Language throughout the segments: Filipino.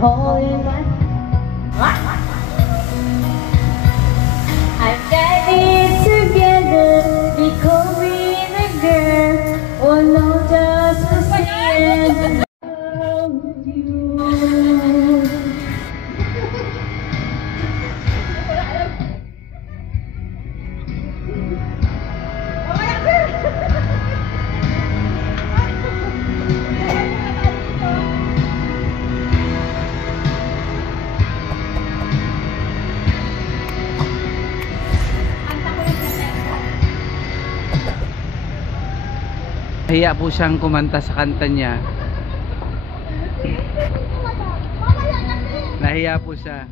holding my I'm getting together, becoming a girl. Oh no, just to see with you. Nahiya po siyang kumanta sa kanta niya. Nahiya po siya.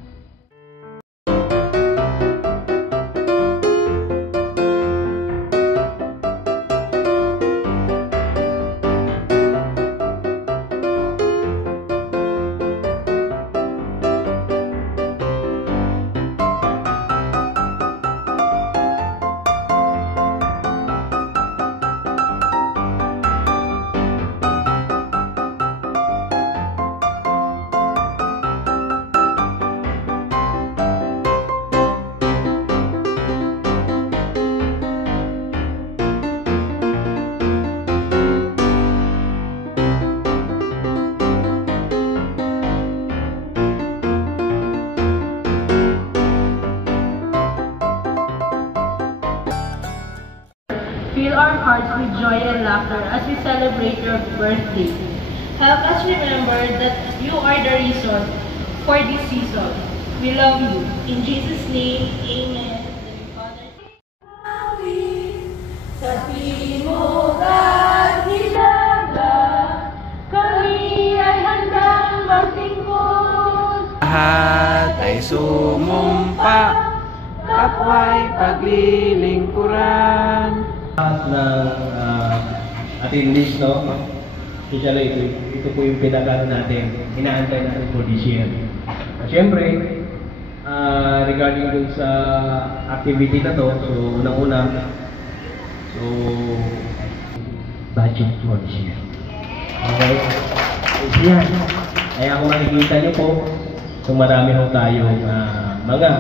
Fill our hearts with joy and laughter as we celebrate your birthday. Help us remember that you are the reason for this season. We love you. In Jesus' name, Amen. Sa timugan hilaga, kami ay handang magtingkod. Lahat ay sumumpa, kapwa'y paglilingkuran. Lahat ng attendees, no? Especially ito po yung pinagano natin, inaantay natin for this year. Siyempre, regarding dun sa activity na to, so unang-una, so budget for this year. Okay? So yan. Kaya kung makikita nyo po, so marami ho tayong mga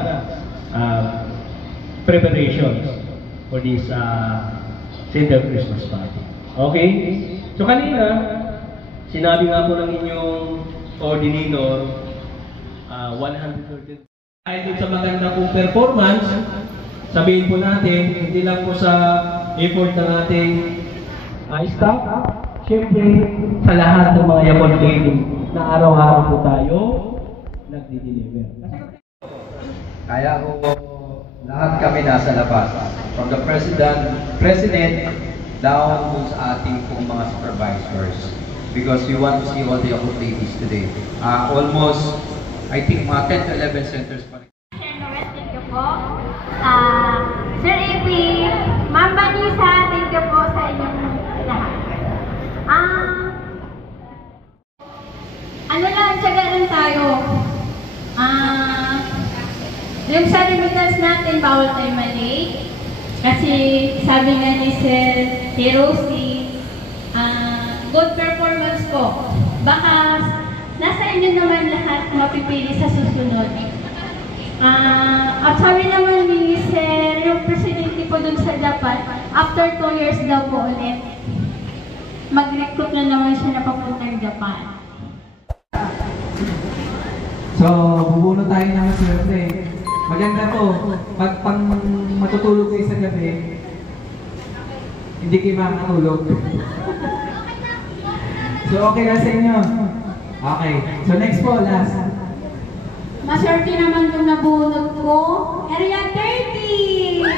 preparations for this Cinder Christmas party. Okay? So kanina, sinabi nga po ng inyong coordinator, 130. Dahil sa maganda pong performance, sabihin po natin, hindi lang po sa effort ng ating staff, syempre sa lahat ng mga yapon lady na araw-araw po tayo nagdi-deliver. Kaya po lahat kami nasa labas. From the President down to sa ating pong mga supervisors. Because we want to see all the young ladies today. Almost, I think, mga 10 to 11 centers pa rin. Thank you po. Sir AP, Ma'am Vanessa, thank you po sa inyong lahat. Ano lang, tsaga lang tayo. Yung sa remittance natin, bawal tayo mali. Kasi sabi nga ni Sir Rosie, good performance po. Baka nasa inyo naman lahat mapipili sa susunod. At sabi naman ni Sir, yung presidente po dun sa Japan, after 2 years daw po ulit, mag-recruit na naman siya na papuntang Japan. So, bubuno tayo ng swerte. Maganda to, pang matutulog kayo sa gabi, hindi kayo makakatulog. So, okay na sa inyo? Okay. So, next po, last. Maswerte naman kung nabunod ko. Area 30!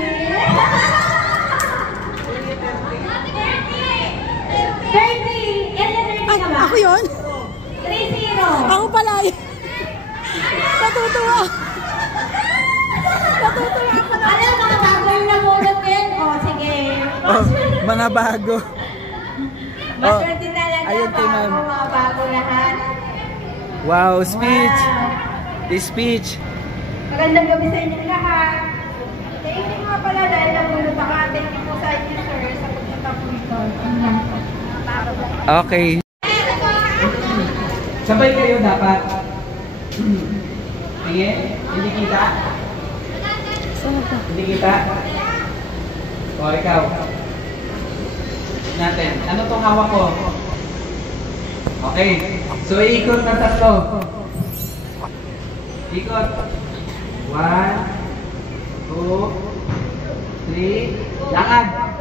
30! Area 30 ka ba? Ako yun? 30! Ako pala yun. Natutuwa. Natutuwa ako na. Ano, mga bago yung nabunod din? O, sige. Oh, mga bago. Maswerte talaga. Ayun kay ma'am. Mga bago lahat. Wow, speech. Wow. Speech. Magandang gabi sa inyo lahat. Thank you nga pala dahil nabunod ako. Thank you po sa inyo, sir, sa pagpunta po ito. Okay. Sabay kayo dapat. Tingin? Hindi kita? Hindi kita? O, ikaw. Natin. Ano tong hawak ko? Okay. So, ikot ng tatlo. Ikot. 1, 2, 3. Lakad.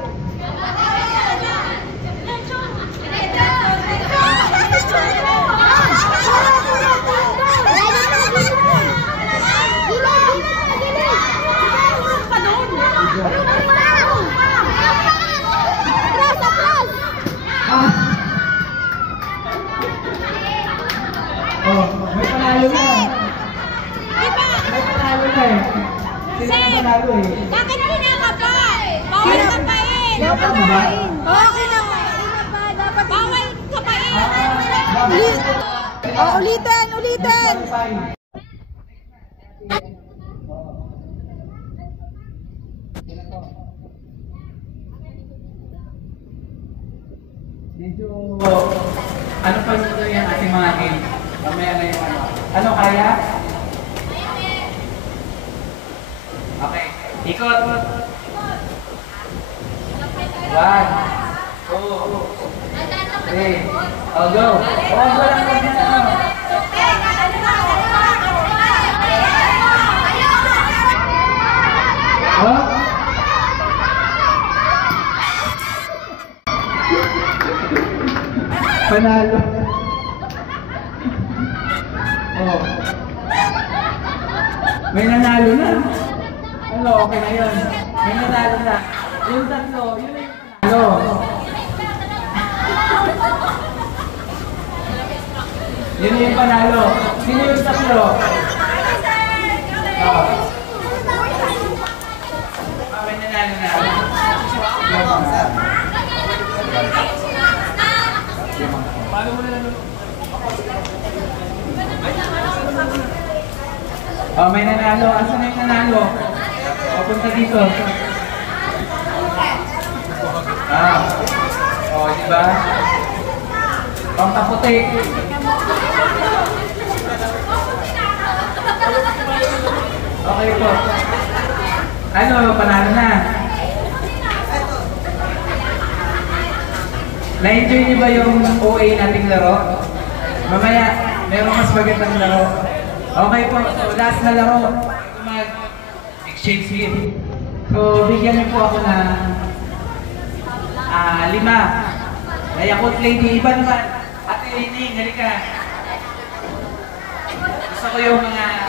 Oh, may panalo na. May panalo na eh. Sino ang panalo eh? Bakit kinakapa? Bawal kapain! Dapat kapain! Okay na dapat bawal kapain! Oh, ulitin! Ulitin! Medyo, ano pa ito yung ating mga game? Mamaya na yung ano. Ano kaya? Okay. Ikot. 1, 2, 3. Oh, go. Oh, go lang. Oh. Panalo. Oh. May nanalo na. Ano, okay na yun. May nanalo na. Yung tatlo, yun na yung panalo. Yun na yung panalo. Sino yung tatlo? Oh. May nanalo na. Paano mo na nanalo? Oh, may nanalo. Asan na yung nanalo? O, punta dito. Oh, di ba? Pangkaputi. Okay po. Ano, panalo na. Na-enjoy niyo ba yung OA nating laro? Mamaya, meron mas magandang laro. Okay po, so last na laro. Mag-exchange gift. So, bigyan niyo po ako ng 5. Na Yakult Lady, iba naman. Ate Lining, halika. Gusto ko yung mga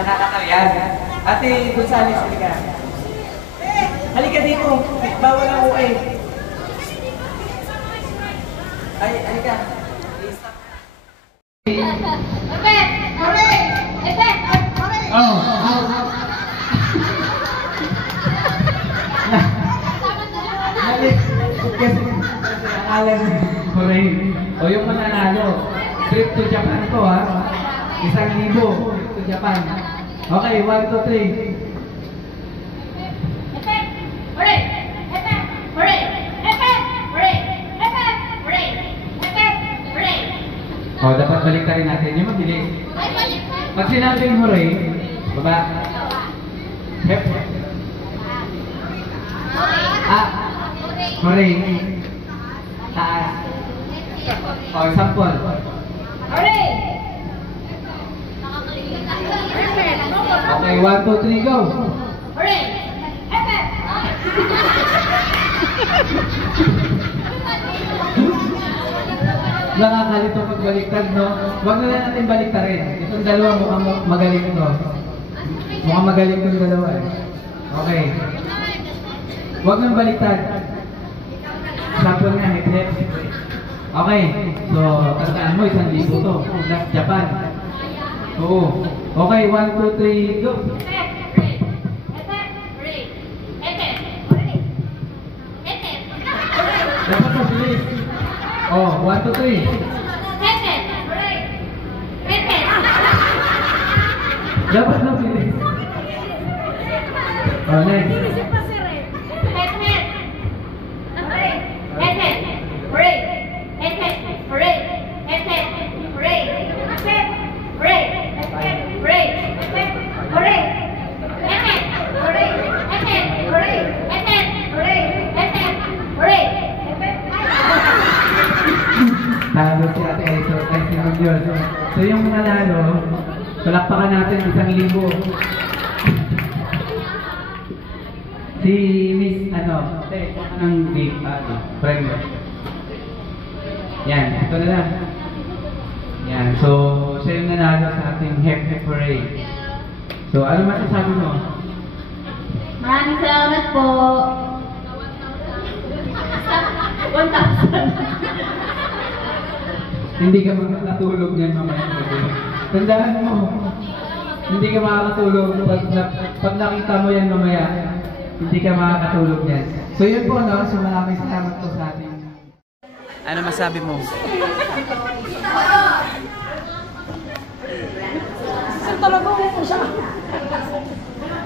nakakatayan. Ate Gonzales, halika. Halika dito. Bawal ang OA. Ay, halika. Epet! Hooray! Epet! Hooray! Oh. Kasi ang alam hooray. O yung mananalo. Trip to Japan to ha. 1,000 trip to Japan. Okay, 1, 2, 3. Epet! Hooray! Epet! Hooray! Epet! Hooray! Epet! Hooray! Epet! Hooray! O, dapat baliktarin natin yung mabilis. Ay, balik na! Pag sinabing hooray, baba. Hep. Hooray. Taas. O, example. Hooray! Okay, 1, 2, 3, go. Hooray! Epet! Nakakalito pag baliktad, no? Huwag na lang natin baliktarin. Itong dalawa mukhang magaling ito. Mukhang magaling itong dalawa eh. Okay. Huwag nang baliktad. Sample nga, hip-hip. Okay. So, tandaan mo, 1,000 to. Last Japan. Oo. Okay, 1, 2, 3, go. Epet! Hooray! Epet! Hooray! Epet! Hooray! Epet! Dapat mabilis. Oh, 1, 2, 3. Epet! Hooray! Epet! Dapat mabilis. Oh, next. Epet! Hooray! Epet! Hooray! Epet! Hooray! Epet! Hooray! Epet! Hooray! Epet! Talo si Ate Aiso, ay si Munyol. So yung nanalo, palakpakan natin 1,000. Si Miss, ng big, premio. Yan, ito na lang. Yan, so siya yung nanalo sa ating Hep Parade. So ano masasabi mo? Maraming salamat po. 1,000. Hindi ka makakatulog niyan mamaya. Tandaan mo, hindi ka makakatulog pag nakita mo yan mamaya. Hindi ka makakatulog niyan. So yun po, no? So maraming salamat po sa ating. Ano masabi mo?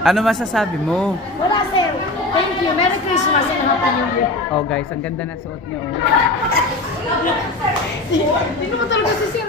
Ano masasabi mo? Wala, sir. Thank you. Merry Christmas and Happy New Year. Oh guys, ang ganda na suot niyo. Hindi naman talaga si Sir.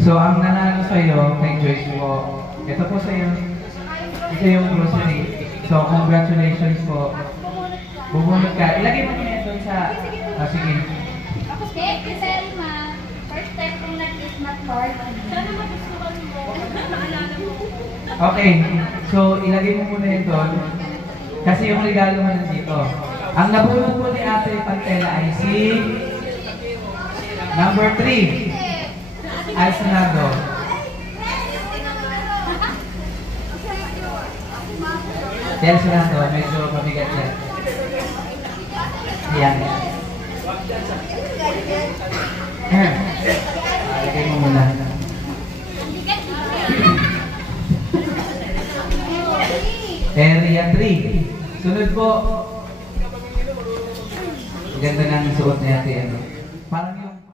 So, ang nanalo sa iyo, kay Joyce po, ito po sa iyo, ito yung grocery. So, congratulations po. Bubunod ka. Ilagay mo niya doon sa, sige. Thank you, Selma. First time kong nag-Christmas card. Sana magustuhan mo. Maalala mo. Okay. So, ilagay mo muna yun doon. Kasi yung regalo mo nandito. Ang nabunod po ni Ate Pantela ay si number 3. Ay, Senado. Kaya sila to, medyo mabigat yan. Ayan. Ayan. Lagay mo muna. Area 3. Sunod po. Ganda ng suot ni ate ano.